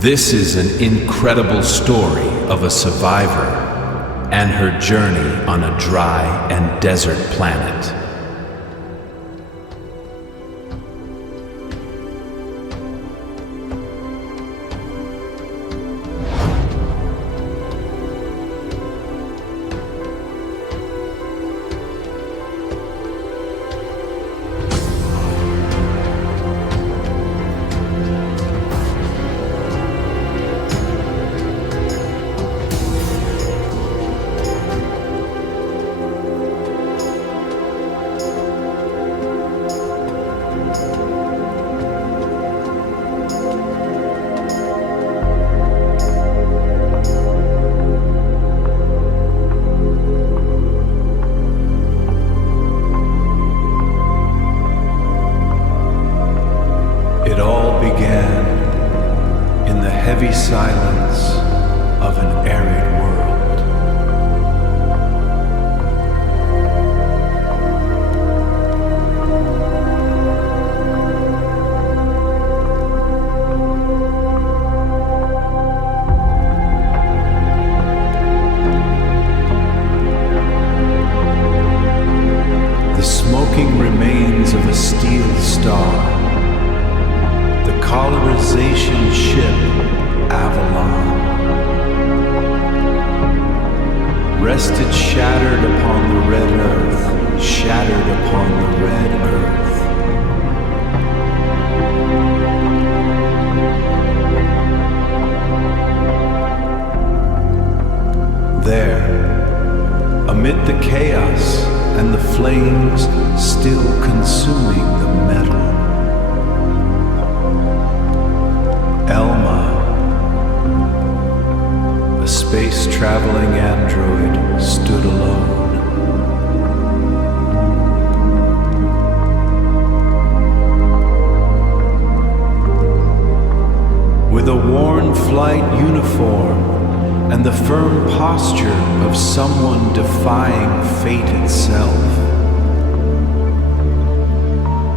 This is an incredible story of a survivor and her journey on a dry and desert planet. It all began in the heavy silence of an arid world. The smoking remains of a steel star, the colonization ship AVALON, rested shattered upon the red earth, shattered upon the red earth. There, amid the chaos and the flames still consuming the metal, Elma, a space-traveling android, stood alone. With a worn flight uniform and the firm posture of someone defying fate itself,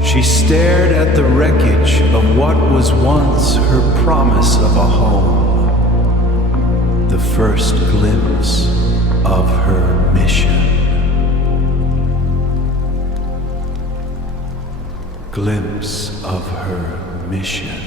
she stared at the wreckage of what was once her promise of a home, the first glimpse of her mission. Glimpse of her mission.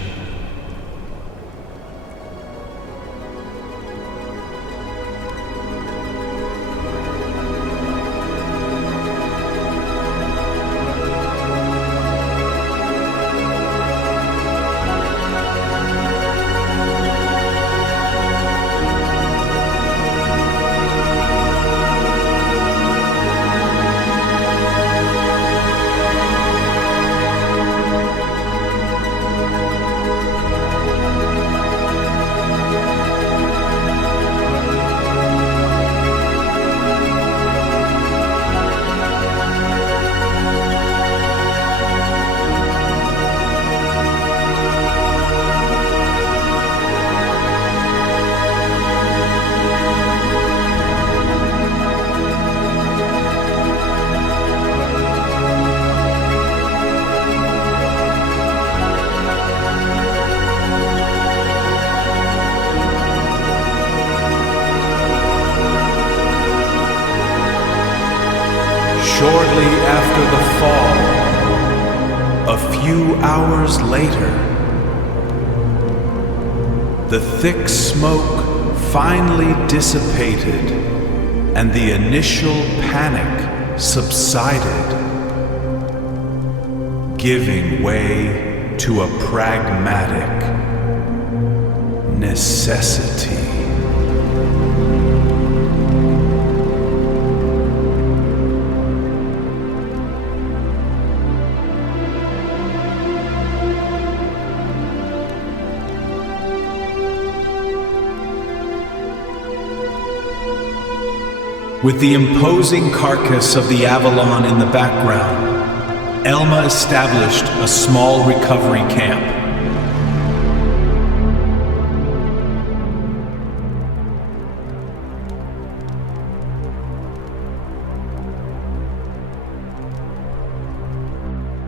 Shortly after the fall, a few hours later, the thick smoke finally dissipated and the initial panic subsided, giving way to a pragmatic necessity. With the imposing carcass of the AVALON in the background, Elma established a small recovery camp.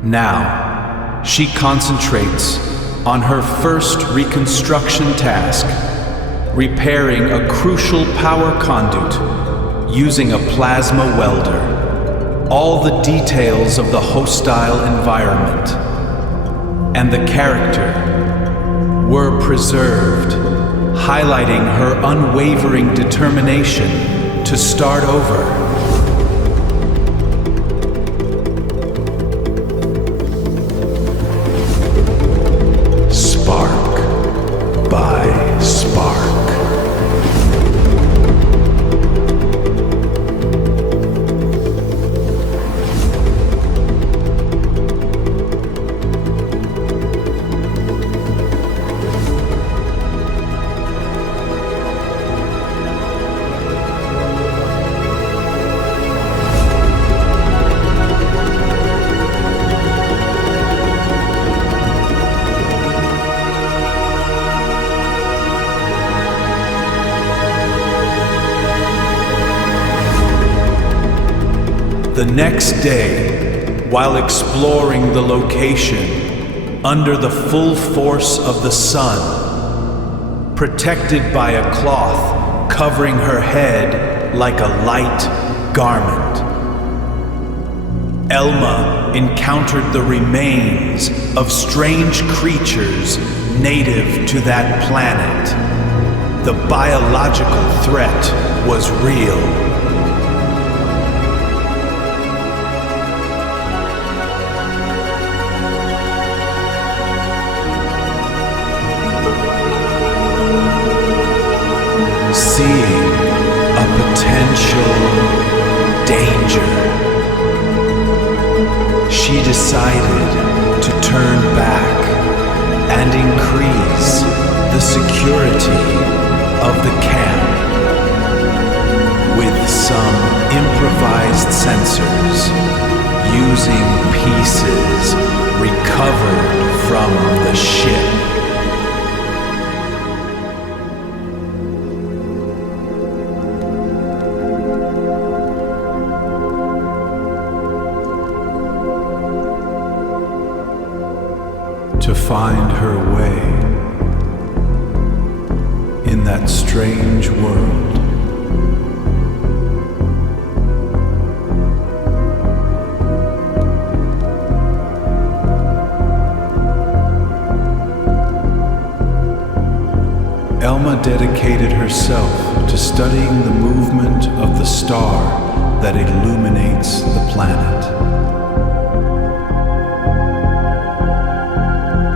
Now, she concentrates on her first reconstruction task, repairing a crucial power conduit using a plasma welder. All the details of the hostile environment and the character were preserved, highlighting her unwavering determination to start over. The next day, while exploring the location under the full force of the sun, protected by a cloth covering her head like a light garment, Elma encountered the remains of strange creatures native to that planet. The biological threat was real. Seeing a potential danger, she decided to turn back and increase the security of the camp with some improvised sensors using pieces recovered from the ship. To find her way in that strange world. Elma dedicated herself to studying the movement of the star that illuminates the planet.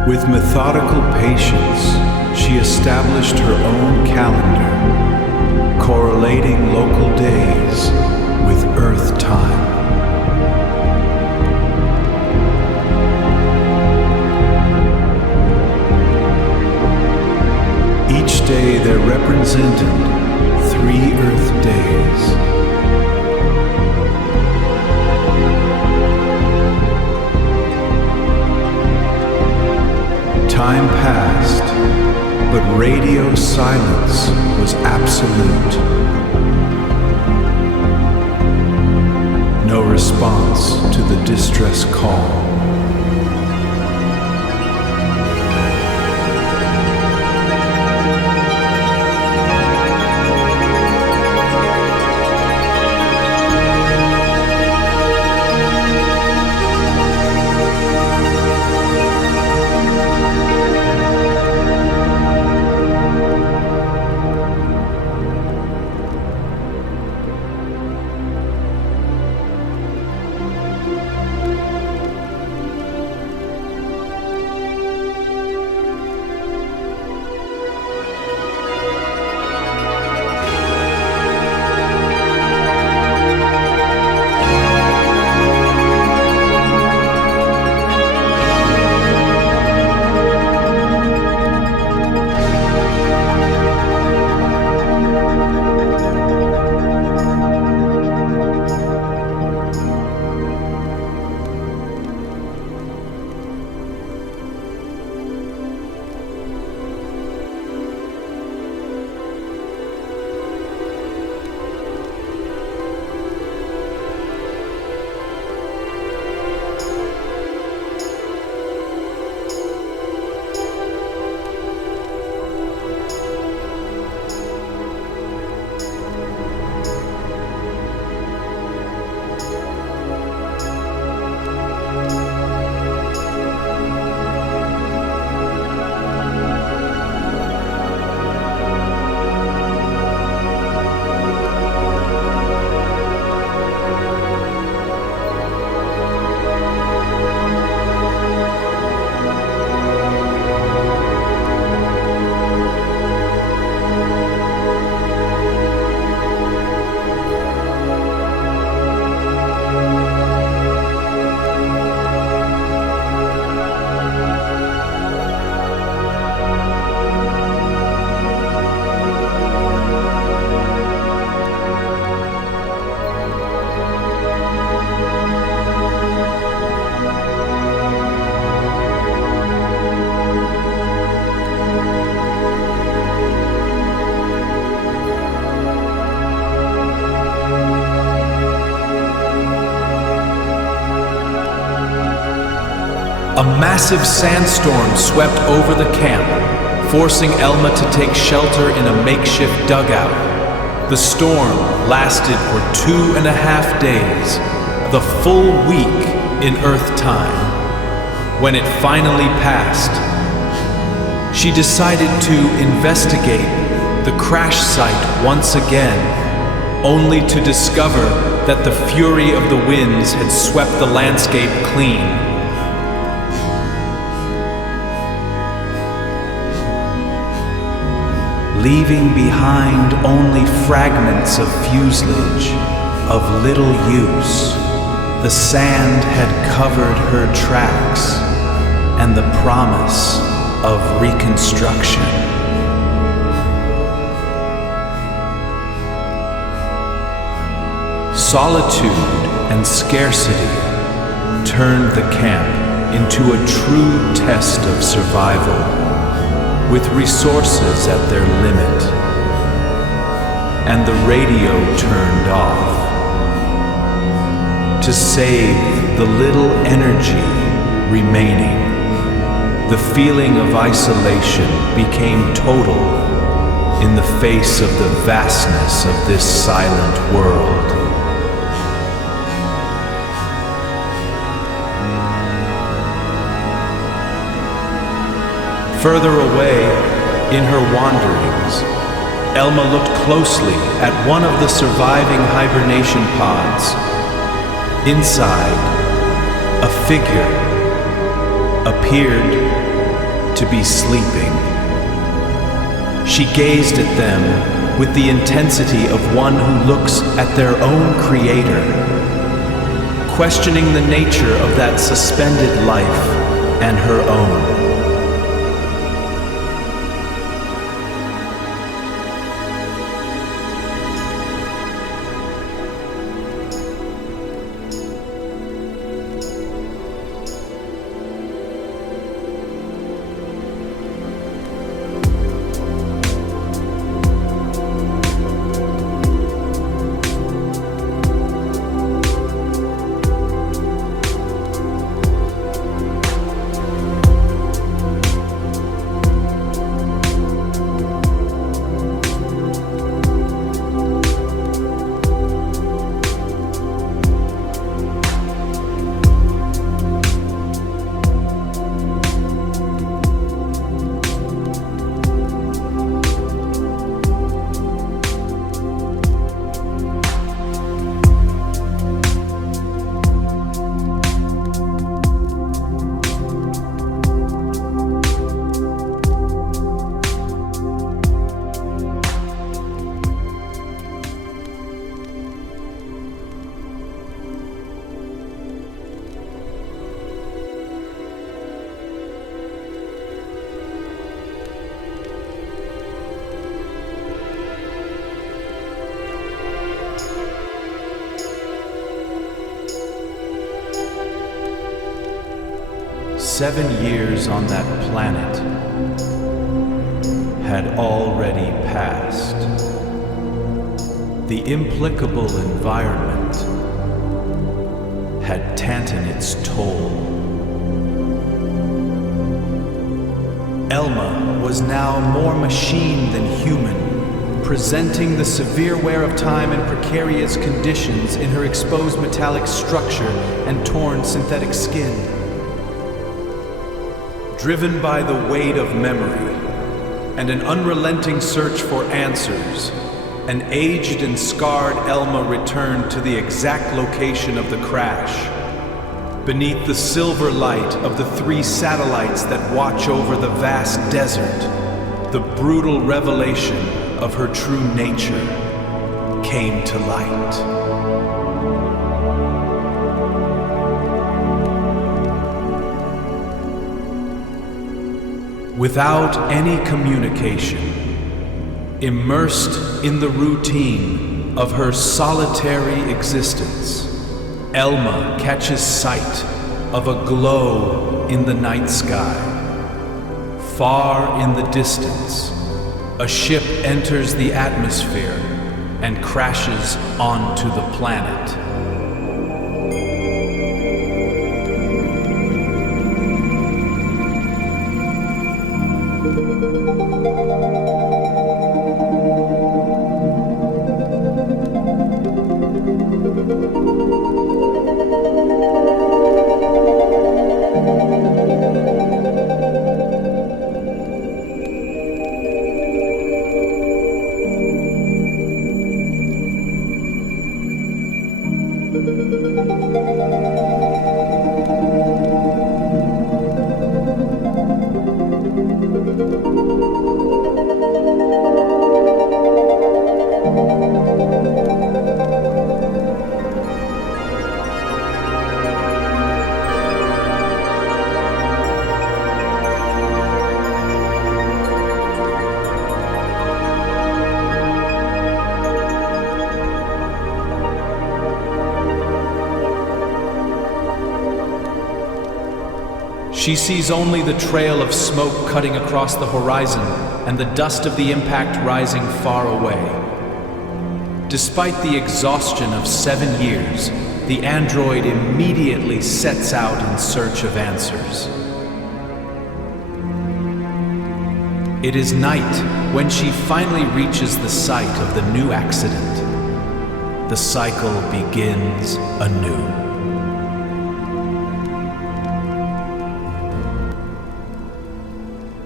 With methodical patience, she established her own calendar, correlating local days with Earth time. Each day there represented 3 Earth days. Time passed, but radio silence was absolute. No response to the distress call. A massive sandstorm swept over the camp, forcing Elma to take shelter in a makeshift dugout. The storm lasted for 2.5 days, the full week in Earth time. When it finally passed, she decided to investigate the crash site once again, only to discover that the fury of the winds had swept the landscape clean. Leaving behind only fragments of fuselage of little use. The sand had covered her tracks and the promise of reconstruction. Solitude and scarcity turned the camp into a true test of survival, with resources at their limit, and the radio turned off. To save the little energy remaining, the feeling of isolation became total in the face of the vastness of this silent world. Further away, in her wanderings, Elma looked closely at one of the surviving hibernation pods. Inside, a figure appeared to be sleeping. She gazed at them with the intensity of one who looks at their own creator, questioning the nature of that suspended life and her own. "7 years on that planet had already passed. The implicable environment had taken its toll. Elma was now more machine than human, presenting the severe wear of time and precarious conditions in her exposed metallic structure and torn synthetic skin. Driven by the weight of memory and an unrelenting search for answers, an aged and scarred Elma returned to the exact location of the crash, beneath the silver light of the 3 satellites that watch over the vast desert. The brutal revelation of her true nature came to light. Without any communication, immersed in the routine of her solitary existence, Elma catches sight of a glow in the night sky. Far in the distance, a ship enters the atmosphere and crashes onto the planet. She sees only the trail of smoke cutting across the horizon and the dust of the impact rising far away. Despite the exhaustion of 7 years, the android immediately sets out in search of answers. It is night when she finally reaches the site of the new accident. The cycle begins anew.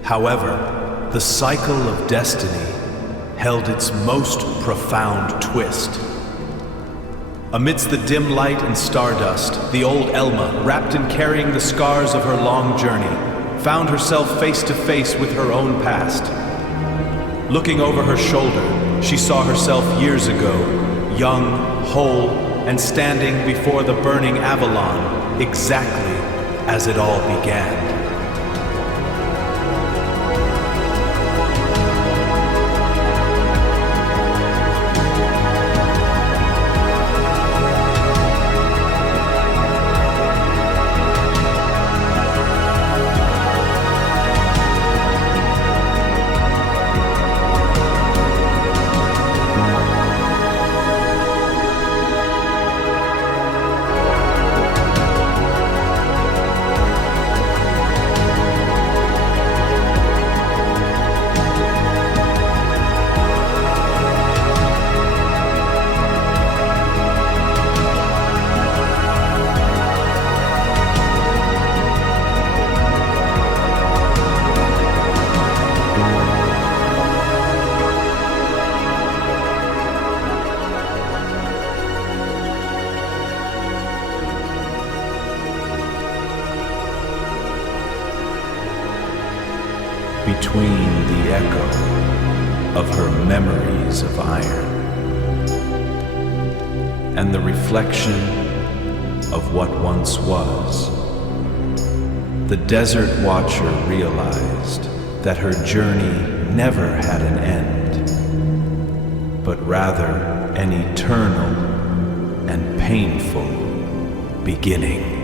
However, the cycle of destiny held its most profound twist. Amidst the dim light and stardust, the old Elma, wrapped in carrying the scars of her long journey, found herself face to face with her own past. Looking over her shoulder, she saw herself years ago, young, whole, and standing before the burning AVALON, exactly as it all began. Between the echo of her memories of iron and the reflection of what once was, the desert watcher realized that her journey never had an end, but rather an eternal and painful beginning.